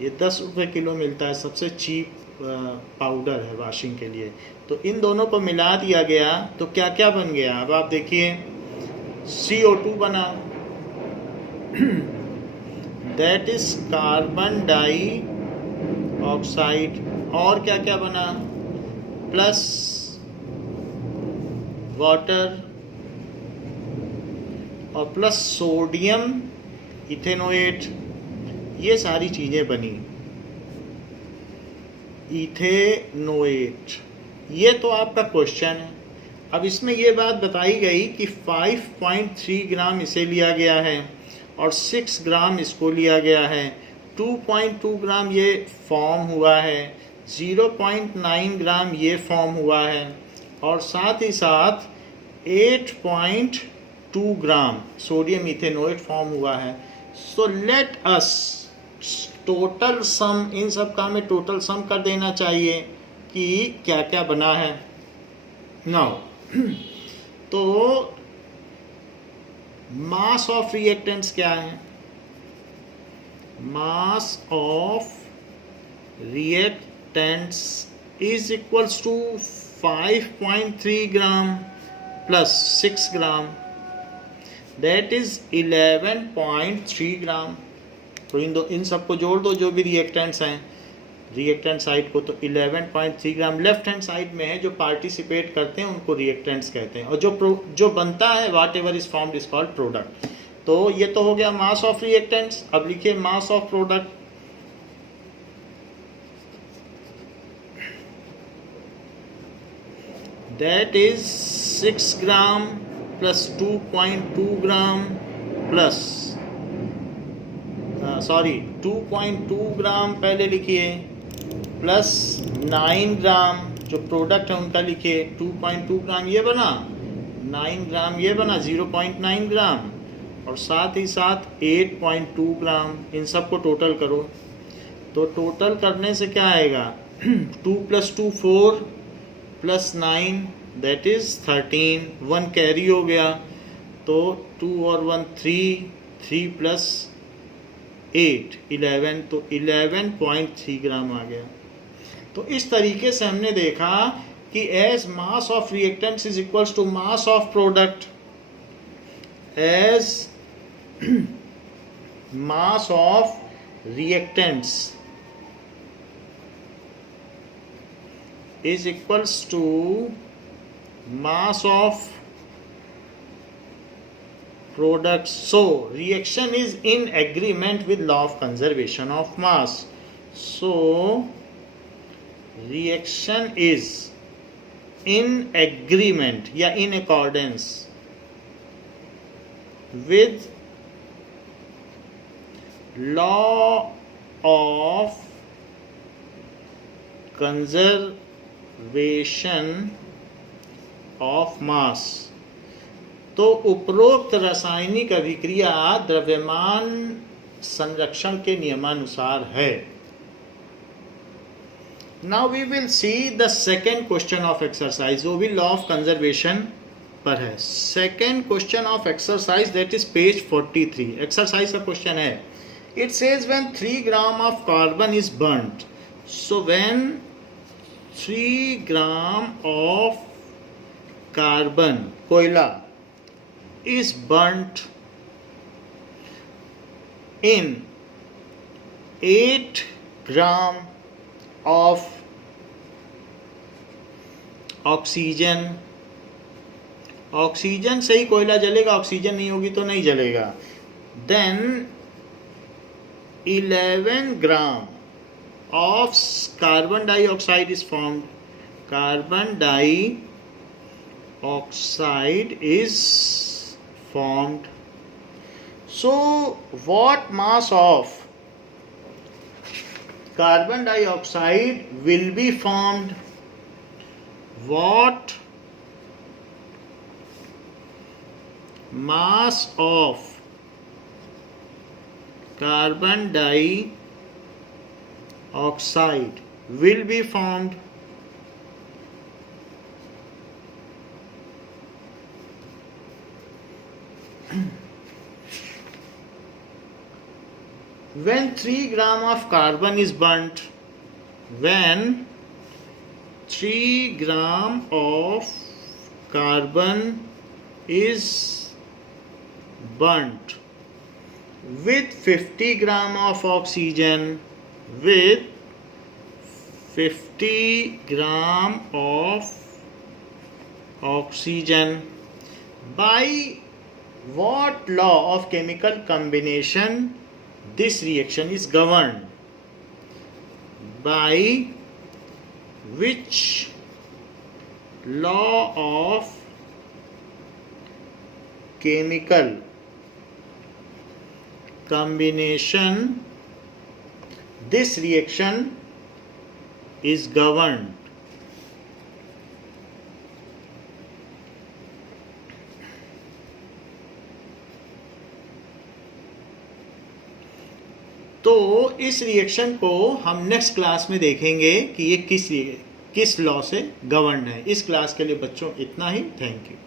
ये 10 रुपये किलो मिलता है, सबसे चीप पाउडर है वॉशिंग के लिए। तो इन दोनों को मिला दिया गया तो क्या क्या बन गया, अब आप देखिए, CO2 बना, that is carbon dioxide, और क्या क्या बना, प्लस वाटर और प्लस सोडियम इथेनोएट, ये सारी चीज़ें बनी, इथेनोएट। ये तो आपका क्वेश्चन है। अब इसमें ये बात बताई गई कि 5.3 ग्राम इसे लिया गया है और 6 ग्राम इसको लिया गया है, 2.2 ग्राम ये फॉर्म हुआ है, 0.9 ग्राम ये फॉर्म हुआ है, और साथ ही साथ 8.2 ग्राम सोडियम इथेनोएट फॉर्म हुआ है। So let us total sum, इन सब का हमें टोटल सम कर देना चाहिए कि क्या क्या बना है। नाउ तो मास ऑफ रिएक्टेंट्स क्या है, mass of reactants is equals to 5.3 gram plus 6 gram, that is 11.3 gram. तो इन सबको जोड़ दो जो भी रिएक्टेंट्स हैं, रिएक्टेंट साइड को, तो 11.3 ग्राम लेफ्ट हैंड साइड में है, जो पार्टिसिपेट करते हैं उनको रिएक्टेंट्स कहते हैं, और जो बनता है whatever is formed is called product. तो ये तो हो गया मास ऑफ रिएक्टेंट्स। अब लिखिए मास of product, that is 6 gram plus 2.2 gram plus 2.2 ग्राम पहले लिखिए, प्लस 9 ग्राम जो प्रोडक्ट है उनका लिखिए, 2.2 ग्राम ये बना, 9 ग्राम ये बना, 0.9 ग्राम, और साथ ही साथ 8.2 ग्राम। इन सब को टोटल करो, तो टोटल करने से क्या आएगा, 2 + 2 4 प्लस 9 दैट इज 13, 1 कैरी हो गया, तो 2 और 1 3, 3 प्लस 8 11, तो 11.3 ग्राम आ गया। तो इस तरीके से हमने देखा कि as mass of reactants is equals to mass of product, as mass of reactants is equals to mass of products. So reaction is in agreement with law of conservation of mass. So reaction is in agreement या in accordance with law of conservation of mass. तो उपरोक्त रासायनिक अभिक्रिया द्रव्यमान संरक्षण के नियमानुसार है। Now we will see the second question of exercise, वो भी लॉ ऑफ कंजर्वेशन पर है। Second question of exercise that is page 43। Exercise का क्वेश्चन है, it says when 3 gram of carbon is burnt, so when 3 gram of carbon कोयला is burnt in 8 gram of oxygen. Oxygen से ही कोयला जलेगा, oxygen नहीं होगी तो नहीं जलेगा। Then 11 gram of carbon dioxide is formed. Carbon dioxide is formed. So, what mass of carbon dioxide will be formed? What mass of carbon dioxide will be formed? When 3 gram of carbon is burnt, when 3 gram of carbon is burnt with 50 gram of oxygen, with 50 gram of oxygen, by what law of chemical combination this reaction is governed? By which law of chemical combination this reaction is governed? तो इस reaction को हम next class में देखेंगे कि ये किस law से गवर्न है। इस क्लास के लिए बच्चों इतना ही। Thank you.